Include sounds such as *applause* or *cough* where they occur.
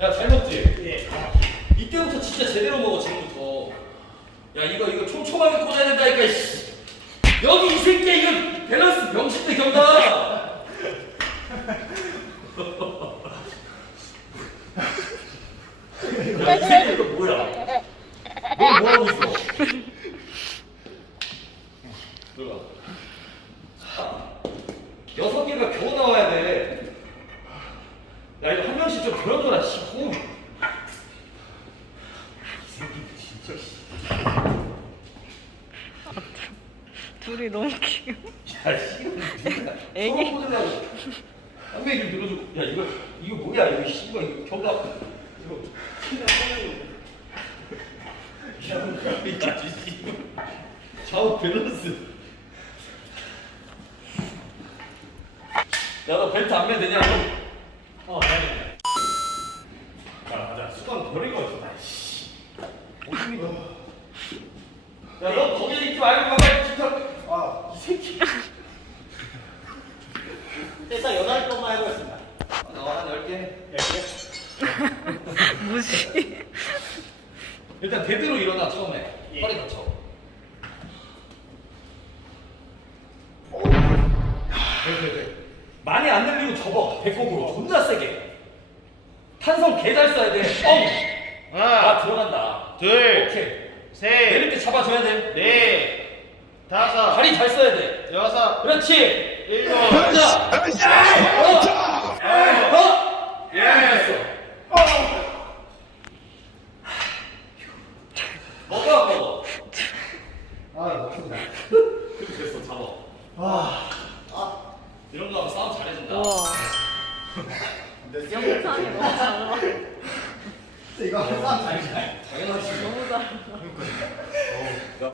야, 잘 먹지? 예. 이때부터 진짜 제대로 먹어, 지금부터. 야, 이거, 이거 촘촘하게 꽂아야 된다니까, 씨. 여기 이 새끼야, 이거 밸런스 병신들 경다. *laughs* 야, 이 새끼 이거 뭐야? 너 뭐하고 있어? 들어가. 여섯 개가 겨우 나와야 돼. 야, 이거 한 명씩 좀 들어줘라, 씨. 호. 둘이 너무 귀여워. 야, 씨. 애기. 서로 명이 좀 들어주고. 야, 이거, 이거 뭐야, 이거 씨발, 이거 겨우가. 이거. 야, 이 자식. 좌우 밸런스. 야, 너 벨트 안 매면 되냐? 너? 어, 네. 버리고 있어. 씨. 야, 너 거기 있지 말고 가만히 진짜. 아, 이 새끼. 일단 여덟 번만 해보겠습니다. 너한 10개. 예. 무시. 일단 대대로 일어나, 처음에. 예. 허리 다쳐. 그래, 그래, 그래. 많이 안 늘리고 접어. 배꼽으로. 존나 세게. 탄성 개잘 써야 돼. 뻥! 아, 하나, 들어간다. 둘, 오케이. 셋, 내릴 때 잡아줘야 돼. 넷, 다섯, 다리 잘 써야 돼. 여섯, 그렇지. 일곱, 가자. 어. 어. 예. 됐어. 먹어, 먹어. 아. 그렇게 됐어, 잡아. 아, 이런 거 하면 싸움 잘해준다. *laughs* 영상이 너무 잘 나와. 이거 항상 잘 잘. 당연하지. 너무 잘 나와.